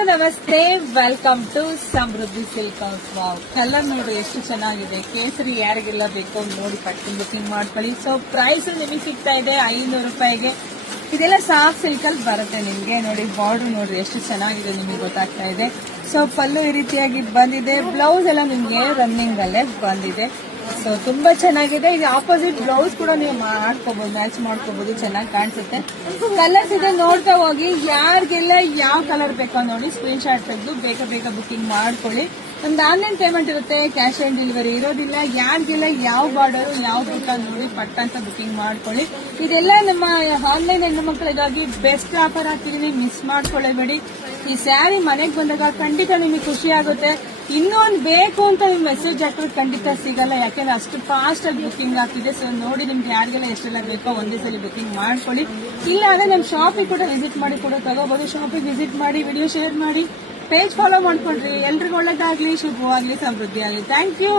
ನಮಸ್ತೆ, welcome to Samruddhi silk house. Wow, colour ನೋಡ್ರಿ ಎಷ್ಟು ಚೆನ್ನಾಗಿದೆ. ಕೇಸರಿ ಯಾರಿಗೆಲ್ಲ ಬೇಕೋ ನೋಡಿ ಪಟ್ಟಿ ಬುಕಿಂಗ್ ಮಾಡ್ಕೊಳ್ಳಿ. ಸೊ ಪ್ರೈಸ್ ನಿಮಗೆ ಸಿಗ್ತಾ ಇದೆ 500 ರೂಪಾಯಿಗೆ. ಇದೆಲ್ಲ ಸಾಫ್ಟ್ ಸಿಲ್ಕ್ ಅಲ್ಲಿ ಬರುತ್ತೆ ನಿಮ್ಗೆ. ನೋಡಿ ಬಾರ್ಡರ್ ನೋಡ್ರಿ ಎಷ್ಟು ಚೆನ್ನಾಗಿದೆ, ನಿಮಗೆ ಗೊತ್ತಾಗ್ತಾ ಇದೆ. ಸೊ ಪಲ್ಲು ಈ ರೀತಿಯಾಗಿ ಬಂದಿದೆ. ಬ್ಲೌಸ್ ಎಲ್ಲ ನಿಮ್ಗೆ ರನ್ನಿಂಗ್ ಅಲ್ಲೇ ಬಂದಿದೆ. ಸೊ ತುಂಬಾ ಚೆನ್ನಾಗಿದೆ. ಇದು ಆಪೋಸಿಟ್ ಬ್ಲೌಸ್ ಕೂಡ ನೀವು ಮಾಡ್ಕೋಬಹುದು, ಮ್ಯಾಚ್ ಮಾಡ್ಕೋಬಹುದು, ಚೆನ್ನಾಗಿ ಕಾಣಿಸುತ್ತೆ. ಕಲರ್ಸ್ ಇದೆ, ನೋಡ್ತಾ ಹೋಗಿ. ಯಾರಿಗೆಲ್ಲ ಯಾವ ಕಲರ್ ಬೇಕೋ ನೋಡಿ ಸ್ಕ್ರೀನ್ ಶಾಟ್ ತೆಗೆದು ಬೇಗ ಬುಕಿಂಗ್ ಮಾಡ್ಕೊಳ್ಳಿ. ಒಂದು ಆನ್ಲೈನ್ ಪೇಮೆಂಟ್ ಇರುತ್ತೆ, ಕ್ಯಾಶ್ ಆನ್ ಡೆಲಿವರಿ ಇರೋದಿಲ್ಲ. ಯಾರಿಗೆಲ್ಲ ಯಾವ ಬಾರ್ಡರ್ ಯಾವ ಬೇಕಾ ನೋಡಿ ಪಟ್ಟ ಅಂತ ಬುಕಿಂಗ್ ಮಾಡ್ಕೊಳ್ಳಿ. ಇದೆಲ್ಲ ನಮ್ಮ ಆನ್ಲೈನ್ ಹೆಣ್ಣು ಮಕ್ಕಳಿಗಾಗಿ ಬೆಸ್ಟ್ ಆಫರ್ ಹಾಕಿದೀನಿ, ಮಿಸ್ ಮಾಡ್ಕೊಳ್ಳೇಬೇಡಿ. ಈ ಸ್ಯಾರಿ ಮನೆಗೆ ಬಂದಾಗ ಖಂಡಿತ ನಿಮಗೆ ಖುಷಿ ಆಗುತ್ತೆ. ಇನ್ನೊಂದು ಬೇಕು ಅಂತ ನಿಮ್ಗೆ ಮೆಸೇಜ್ ಹಾಕಿದ್ರೆ ಖಂಡಿತ ಸಿಗಲ್ಲ, ಯಾಕೆಂದ್ರೆ ಅಷ್ಟು ಫಾಸ್ಟ್ ಆಗಿ ಬುಕಿಂಗ್ ಆಗ್ತಿದೆ. ಸೊ ನೋಡಿ ನಿಮ್ಗೆ ಯಾರಿಗೆಲ್ಲ ಎಷ್ಟೆಲ್ಲ ಬೇಕೋ ಒಂದೇ ಸಲ ಬುಕಿಂಗ್ ಮಾಡ್ಕೊಳ್ಳಿ. ಇಲ್ಲ ಅಂದ್ರೆ ನಮ್ಮ ಶಾಪಿಗೆ ಕೂಡ ವಿಸಿಟ್ ಮಾಡಿ ಕೂಡ ತಗೋಬಹುದು. ಶಾಪಿಗೆ ವಿಸಿಟ್ ಮಾಡಿ, ವಿಡಿಯೋ ಶೇರ್ ಮಾಡಿ, ಪೇಜ್ ಫಾಲೋ ಮಾಡ್ಕೊಳ್ರಿ. ಎಲ್ರಿಗೂ ಒಳ್ಳೇದಾಗ್ಲಿ, ಶುಭವಾಗ್ಲಿ, ಸಮೃದ್ಧಿ ಆಗಲಿ. Thank you.